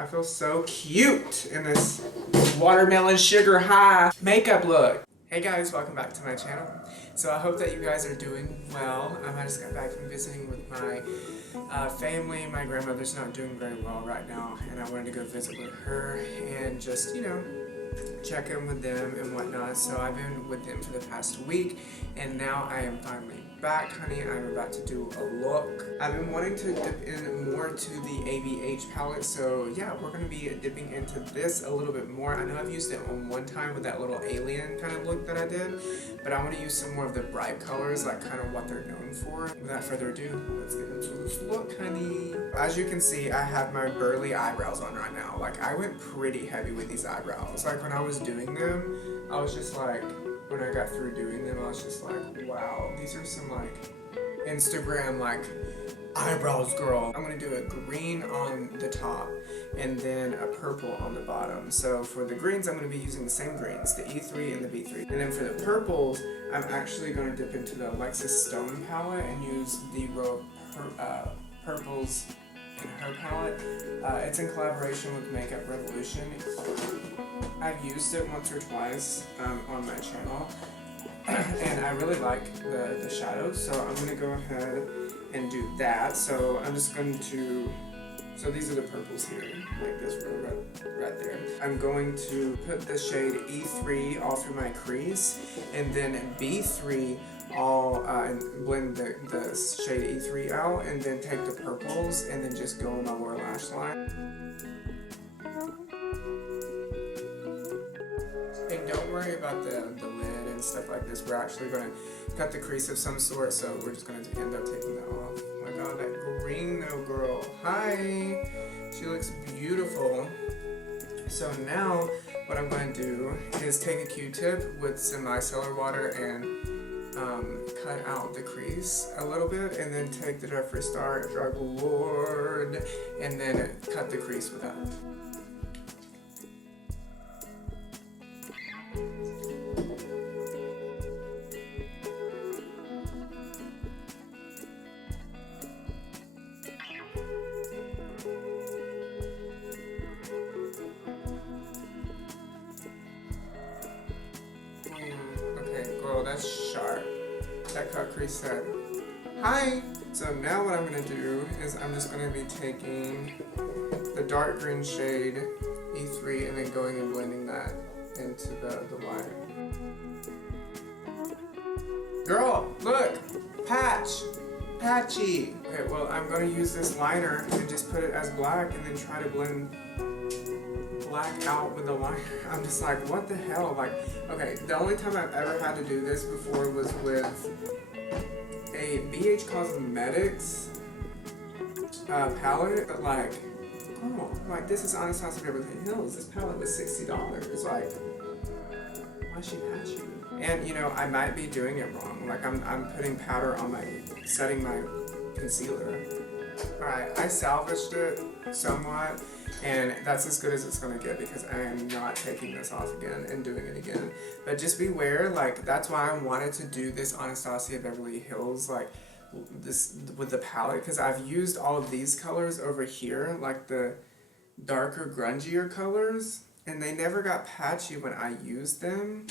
I feel so cute in this watermelon sugar high makeup look. Hey guys, welcome back to my channel. So I hope that you guys are doing well. I just got back from visiting with my family. My grandmother's not doing very well right now, and I wanted to go visit with her and just, you know, check in with them and whatnot. So I've been with them for the past week, and now I am finally back, honey. I'm about to do a look. I've been wanting to dip in more to the ABH palette, so yeah, we're going to be dipping into this a little bit more. I know I've used it on one time with that little alien kind of look that I did, but I want to use some more of the bright colors, like kind of what they're known for. Without further ado, let's get into this look, honey. As you can see, I have my burly eyebrows on right now. Like, I went pretty heavy with these eyebrows. Like, when I was doing them, I was just like, when I got through doing them, I was just like, wow, these are some like Instagram like eyebrows, girl. I'm gonna do a green on the top and then a purple on the bottom. So for the greens, I'm gonna be using the same greens, the E3 and the B3. And then for the purples, I'm actually gonna dip into the Alexis Stone palette and use the row of purples in her palette. It's in collaboration with Makeup Revolution. I've used it once or twice on my channel, and I really like the shadows, so I'm going to go ahead and do that. So I'm just going to, so these are the purples here, like this right there. I'm going to put the shade E3 all through my crease, and then B3 all and blend the shade E3 out, and then take the purples and then just go on my lower lash line. And don't worry about the lid and stuff like this. We're actually going to cut the crease of some sort, so we're just going to end up taking that off. Oh my god, that green though, girl. Hi! She looks beautiful. So now what I'm going to do is take a Q-tip with some micellar water and cut out the crease a little bit, and then take the Jeffree Star Drug Lord and then cut the crease with that. That's sharp. That cut crease said, hi! So now what I'm going to do is I'm just going to be taking the dark green shade E3 and then going and blending that into the line. Girl, look! Patchy! Okay, well, I'm going to use this liner and just put it as black and then try to blend black out with the liner. I'm just like, what the hell? Like, okay, the only time I've ever had to do this before was with a BH Cosmetics palette, but like, girl, like, this is Anastasia Beverly Hills. This palette was $60. Like, why is she patchy? And you know, I might be doing it wrong. Like, I'm putting powder on setting my concealer. Alright, I salvaged it somewhat, and that's as good as it's going to get because I am not taking this off again and doing it again. But just beware, like, that's why I wanted to do this Anastasia Beverly Hills, like, this with the palette, because I've used all of these colors over here, like the darker, grungier colors, and they never got patchy when I used them.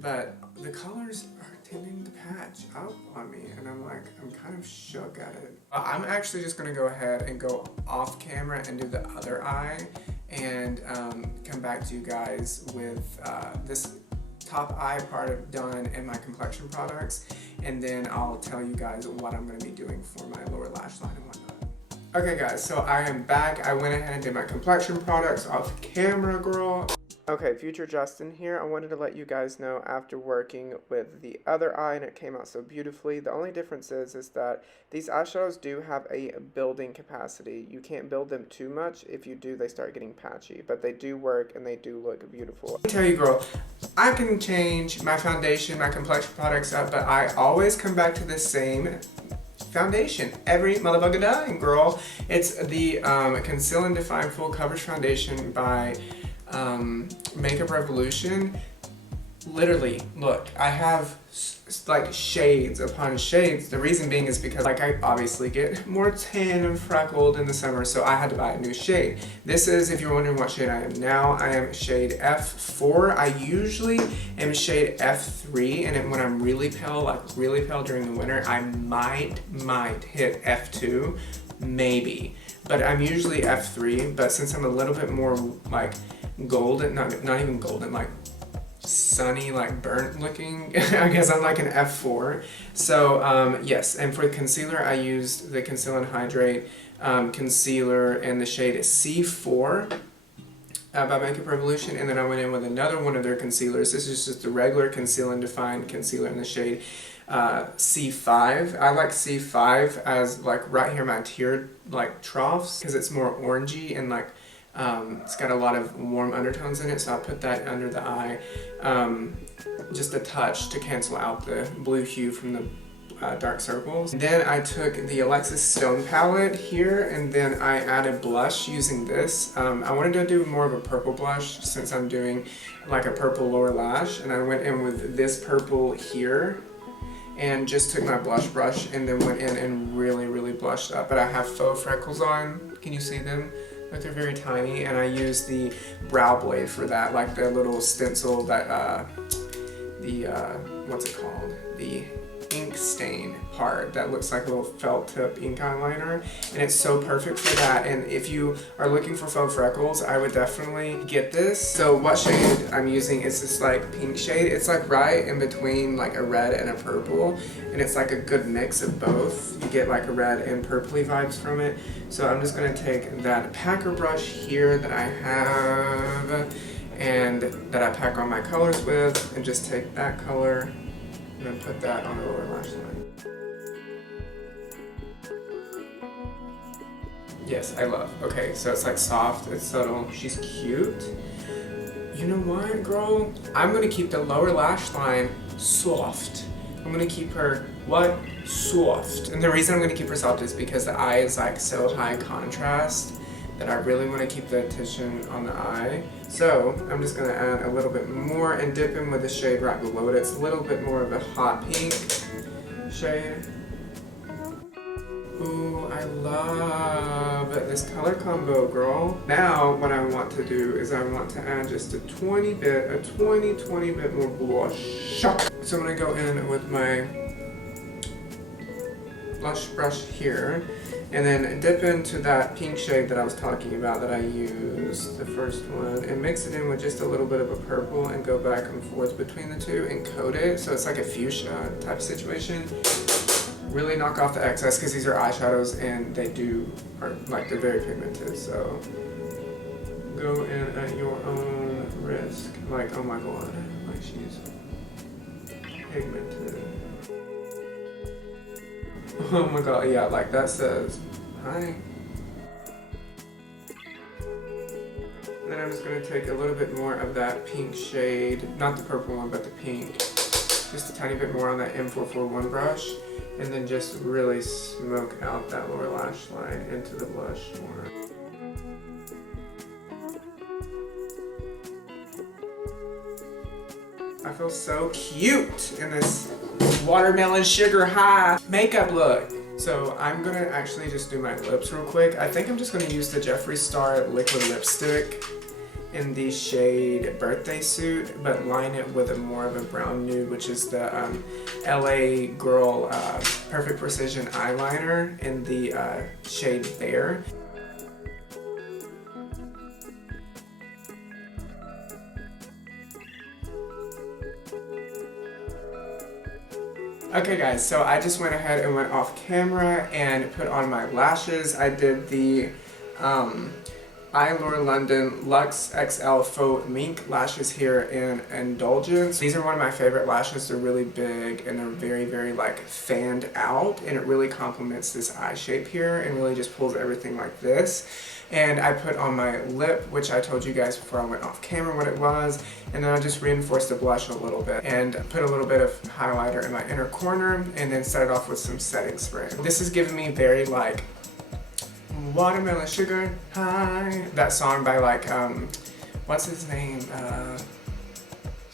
But the colors are tending to patch up on me, and I'm like, I'm kind of shook at it. I'm actually just gonna go ahead and go off camera and do the other eye and come back to you guys with this top eye part done and my complexion products, and then I'll tell you guys what I'm gonna be doing for my lower lash line and whatnot. Okay guys, so I am back. I went ahead and did my complexion products off camera, girl. Okay, future Justin here. I wanted to let you guys know after working with the other eye, and it came out so beautifully. The only difference is that these eyeshadows do have a building capacity. You can't build them too much. If you do, they start getting patchy, but they do work and they do look beautiful. I tell you, girl, I can change my foundation, my complexion products up, but I always come back to the same foundation every motherfucker time, girl. It's the Conceal and Define Full Coverage Foundation by Makeup Revolution. literally, look, I have like shades upon shades. The reason being is because like I obviously get more tan and freckled in the summer, so I had to buy a new shade. This is, if you're wondering what shade I am now, I am shade F4. I usually am shade F3, and then when I'm really pale, like really pale during the winter, I might hit F2, maybe. But I'm usually F3, but since I'm a little bit more like golden, not even golden, like sunny, like burnt looking, I guess I'm like an F4. So yes, and for concealer I used the Conceal and Hydrate concealer in the shade C4 by Makeup Revolution, and then I went in with another one of their concealers. This is just the regular Conceal and Define concealer in the shade C5. I like C5 as like right here my tear like troughs because it's more orangey and like it's got a lot of warm undertones in it, so I'll put that under the eye just a touch to cancel out the blue hue from the dark circles. Then I took the Alexis Stone palette here, and then I added blush using this. I wanted to do more of a purple blush since I'm doing like a purple lower lash, and I went in with this purple here and just took my blush brush and then went in and really blushed up. But I have faux freckles on. Can you see them? Like they're very tiny, and I use the brow blade for that, like the little stencil that what's it called? The ink stain part that looks like a little felt tip ink eyeliner, and it's so perfect for that. And if you are looking for faux freckles, I would definitely get this. So what shade I'm using is this like pink shade. It's like right in between like a red and a purple, and it's like a good mix of both. You get like a red and purpley vibes from it. So I'm just gonna take that packer brush here that I have and that I pack on my colors with, and just take that color and then put that on the lower lash line. Yes, I love. Okay, so it's like soft, it's subtle, she's cute. You know what, girl? I'm gonna keep the lower lash line soft. I'm gonna keep her, what? Soft. And the reason I'm gonna keep her soft is because the eye is like so high contrast that I really want to keep the attention on the eye. So I'm just gonna add a little bit more and dip in with the shade right below it. It's a little bit more of a hot pink shade. Ooh, I love this color combo, girl. Now what I want to do is I want to add just a 20 bit more blush. So I'm gonna go in with my blush brush here, and then dip into that pink shade that I was talking about that I used, the first one, and mix it in with just a little bit of a purple and go back and forth between the two and coat it so it's like a fuchsia type of situation. Really knock off the excess because these are eyeshadows and they're very pigmented, so go in at your own risk. Like, oh my god, like she's pigmented. Oh my god, yeah, like that says hi. And then I'm just going to take a little bit more of that pink shade, not the purple one, but the pink. Just a tiny bit more on that M441 brush, and then just really smoke out that lower lash line into the blush more. I feel so cute in this watermelon sugar high makeup look. So I'm gonna actually just do my lips real quick. I think I'm just gonna use the Jeffree Star liquid lipstick in the shade Birthday Suit, but line it with a more of a brown nude, which is the LA Girl Perfect Precision eyeliner in the shade Bear. Okay guys, so I just went ahead and went off camera and put on my lashes. I did the Eyelure London Luxe XL Faux Mink lashes here in Indulgence. These are one of my favorite lashes. They're really big and they're very like fanned out, and it really complements this eye shape here and really just pulls everything like this. And I put on my lip, which I told you guys before I went off camera what it was, and then I just reinforced the blush a little bit and put a little bit of highlighter in my inner corner, and then set it off with some setting spray. This is giving me very like Watermelon Sugar High, that song by like what's his name,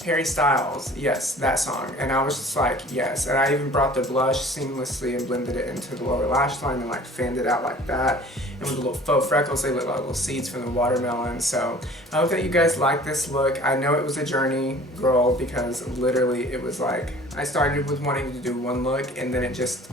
Harry Styles, yes, that song. And I was just like, yes. And I even brought the blush seamlessly and blended it into the lower lash line and like fanned it out like that. And with the little faux freckles, they look like little seeds from the watermelon. So I hope that you guys like this look. I know it was a journey, girl, because literally it was like, I started with wanting to do one look and then it just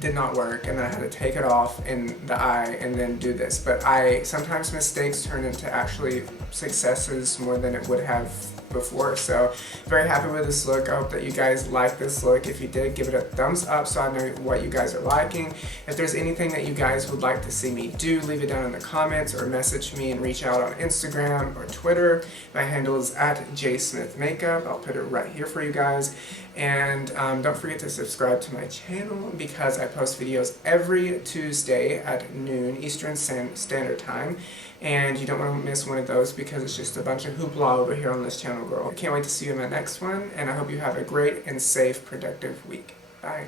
did not work, and then I had to take it off in the eye and then do this. But sometimes mistakes turn into actually successes more than it would have before. So very happy with this look. I hope that you guys like this look. If you did, give it a thumbs up so I know what you guys are liking. If there's anything that you guys would like to see me do, leave it down in the comments or message me and reach out on Instagram or Twitter. My handle is @jsmithmakeup. I'll put it right here for you guys. And don't forget to subscribe to my channel because I post videos every Tuesday at noon Eastern Standard Time. And you don't want to miss one of those because it's just a bunch of hoopla over here on this channel, girl. I can't wait to see you in my next one, and I hope you have a great and safe, productive week. Bye.